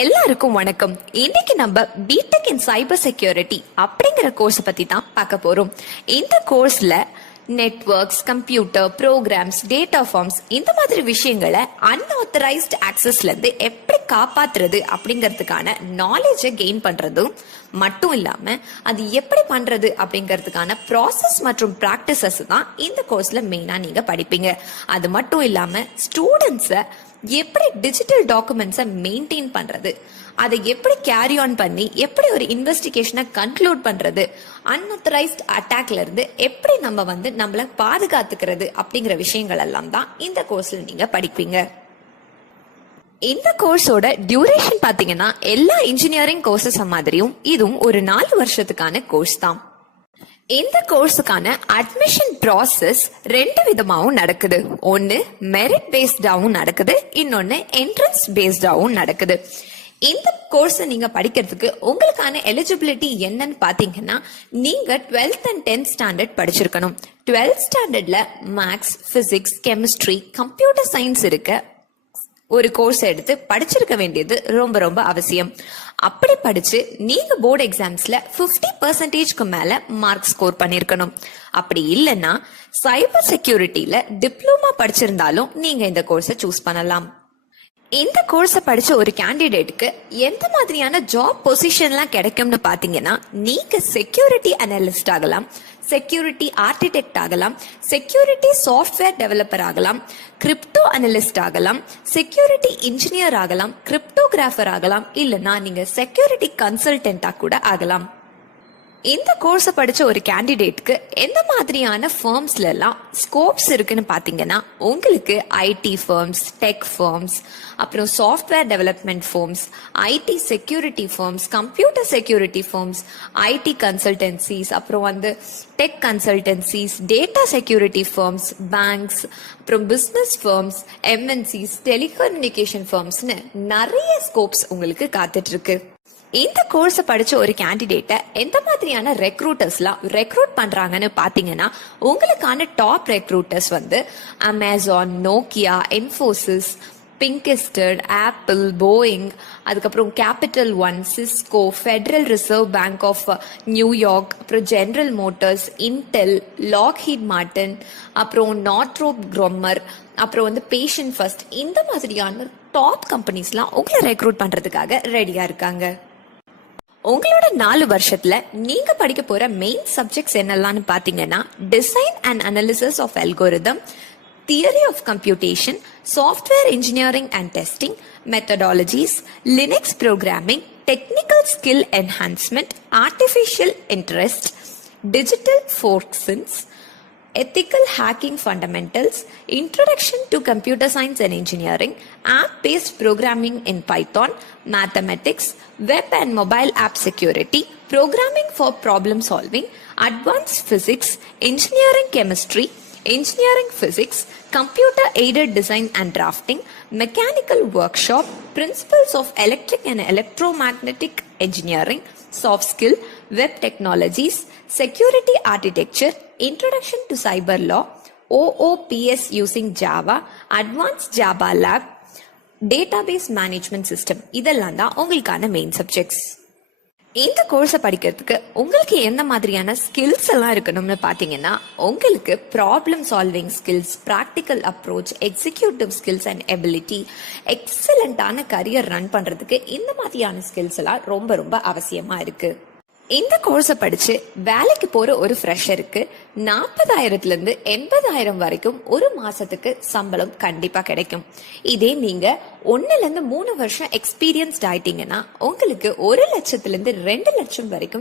எல்லாருக்கும் வணக்கம். இன்னைக்கு நம்ம பிடெக் இன் சைபர் செக்யூரிட்டி அப்படிங்கிற கோர்ஸ் பத்தி தான் பார்க்க போறோம். இந்த கோர்ஸ்ல networks, computer, programs, data forms இந்த மாதிரி விஷயங்களை அன்ஆத்தரைஸ்ட் ஆக்சஸ்ல இருந்து எப்படி காப்பாத்துறது அப்படிங்கிறதுக்கான நாலேஜை கெயின் பண்றதும் மட்டும் இல்லாம அது எப்படி பண்றது அப்படிங்கிறதுக்கான ப்ராசஸ் மற்றும் பிராக்டிசஸ் தான் இந்த கோர்ஸ்ல மெயினா நீங்க படிப்பீங்க. அது மட்டும் இல்லாம ஸ்டூடெண்ட்ஸை எப்படி டிஜிட்டல் டாக்குமெண்ட்ஸை மெயின்டைன் பண்றது, அதை எப்படி கேரி ஆன் பண்ணி எப்படி ஒரு இன்வெஸ்டிகேஷனை கன்க்ளூட் பண்றது, அன்ஆத்தரைஸ்ட் அட்டாக்ல இருந்து எப்படி நம்ம நம்மள பாதுகாத்துக்கிறது அப்படிங்கிற விஷயங்கள் எல்லாம் தான் இந்த கோர்ஸ்ல நீங்க படிப்பீங்க. இந்த கோர்ஸோட டியூரேஷன் பாத்தீங்கன்னா எல்லா இன்ஜினியரிங் கோர்சஸ் மாதிரியும் இதுவும் ஒரு 4 வருஷத்துக்கான கோர்ஸ் தான். இந்த கோர்ஸுக்கான அட்மிஷன் ப்ராசஸ் 2 விதமாவும் நடக்குது. ஒன்னு மெரிட் பேஸ்டாவும் நடக்குது, இன்னொன்னு என்ட்ரன்ஸ் பேஸ்டாவும் நடக்குது. இந்த கோர்ஸ் நீங்க படிக்கிறதுக்கு உங்களுக்கான எலிஜிபிலிட்டி என்னன்னு பாத்தீங்கன்னா, நீங்க 12th and 10th ஸ்டாண்டர்ட் படிச்சிருக்கணும். 12th ஸ்டாண்டர்ட்ல maths, physics, chemistry, computer science இருக்க ஒரு கோர்ஸ் எடுத்து படிச்சிருக்க வேண்டியது ரொம்ப ரொம்ப அவசியம். அப்படி படிச்சு நீங்க போர்டு எக்ஸாம்ஸ்ல 50% மேல மார்க் ஸ்கோர் பண்ணிருக்கணும். அப்படி இல்லைன்னா சைபர் செக்யூரிட்டியில டிப்ளமா படிச்சிருந்தாலும் நீங்க இந்த கோர்ஸை சூஸ் பண்ணலாம். இந்த கோர்ஸை படிச்ச ஒரு கேண்டிடேட்டுக்கு எந்த மாதிரியான ஜாப் பொசிஷன்லாம் கிடைக்கும்னு பாத்தீங்கன்னா, நீங்க செக்யூரிட்டி அனலிஸ்ட் ஆகலாம், செக்யூரிட்டி ஆர்கிடெக்ட் ஆகலாம், செக்யூரிட்டி சாஃப்ட்வேர் டெவலப்பர் ஆகலாம், கிரிப்டோ அனலிஸ்ட் ஆகலாம், செக்யூரிட்டி இன்ஜினியர் ஆகலாம், கிரிப்டோகிராஃபர் ஆகலாம், இல்லைன்னா நீங்க செக்யூரிட்டி கன்சல்டன்டா கூட ஆகலாம். இந்த கோர்ஸை படிச்ச ஒரு கேண்டிடேட்க்கு எந்த மாதிரியான ஃபர்ம்ஸ்ல எல்லாம் ஸ்கோப்ஸ் இருக்குன்னு பாத்தீங்கன்னா, உங்களுக்கு ஐடி ஃபர்ம்ஸ், டெக் ஃபர்ம்ஸ், அப்புறம் software development firms, IT security firms, computer security firms, IT consultancies, அப்புறம் tech consultancies, data security firms, banks, அப்புறம் பிசினஸ் ஃபர்ம்ஸ், எம்என்சிஸ், டெலிகம்யூனிகேஷன் ஃபர்ம்ஸ்னு நிறைய ஸ்கோப்ஸ் உங்களுக்கு காத்துட்டு இருக்கு. இந்த கோர்ஸ் படிச்ச ஒரு கேண்டிடேட்டை எந்த மாதிரியான ரெக்ரூட்டர்ஸ்லாம் ரெக்ரூட் பண்றாங்கன்னு பாத்தீங்கன்னா, உங்களுக்கான top recruiters Amazon, Nokia, Infosys, பிங்கெஸ்டட், ஆப்பிள், போயிங், அதுக்கப்புறம் Capital One, Cisco, Federal Reserve Bank of New York, அப்புறம் General Motors, Intel, Lockheed Martin, அப்புறம் நார்த்ரோப் கிராமர், அப்புறம் பேஷன் ஃபர்ஸ்ட், இந்த மாதிரியான டாப் கம்பெனிஸ்லாம் உங்களை ரெக்ரூட் பண்றதுக்காக ரெடியா இருக்காங்க. உங்களோட 4 வருஷத்துல நீங்க படிக்க போற மெயின் சப்ஜெக்ட்ஸ் என்னெல்லாம் பாத்தீங்கன்னா, design and analysis of algorithm, theory of computation, software engineering and testing, methodologies, Linux programming, technical skill enhancement, artificial interest, digital forensics, ethical hacking fundamentals, introduction to computer science and engineering, app-based programming in Python, mathematics, web and mobile app security, programming for problem solving, advanced physics, engineering chemistry, engineering physics, computer aided design and drafting, mechanical workshop, principles of electric and electromagnetic engineering, soft skill, web technologies, security architecture, introduction to cyber law, OOPS using Java, advanced Java lab, database management system. இதெல்லாம் தான் உங்களுக்கான main subjects. இந்த கோர்ஸை படிக்கிறதுக்கு உங்களுக்கு எந்த மாதிரியான skills எல்லாம் இருக்கணும்னு பாத்தீங்கன்னா, உங்களுக்கு problem solving skills, practical approach, executive skills and ability, எக்ஸலண்டான கரியர் ரன் பண்றதுக்கு இந்த மாதிரியான ஸ்கில்ஸ் எல்லாம் ரொம்ப ரொம்ப அவசியமா இருக்கு. இந்த கோர்ஸை படிச்சு வேலைக்கு போற ஒரு ஃப்ரெஷருக்கு 40,000 இருந்து 80,000 வரைக்கும் ஒரு மாசத்துக்கு சம்பளம் கண்டிப்பா கிடைக்கும். இதே நீங்க 1 இருந்து 3 வருஷம் எக்ஸ்பீரியன்ஸ்ட் ஆயிட்டீங்கன்னா உங்களுக்கு 1 லட்சத்துல இருந்து 2 லட்சம் வரைக்கும்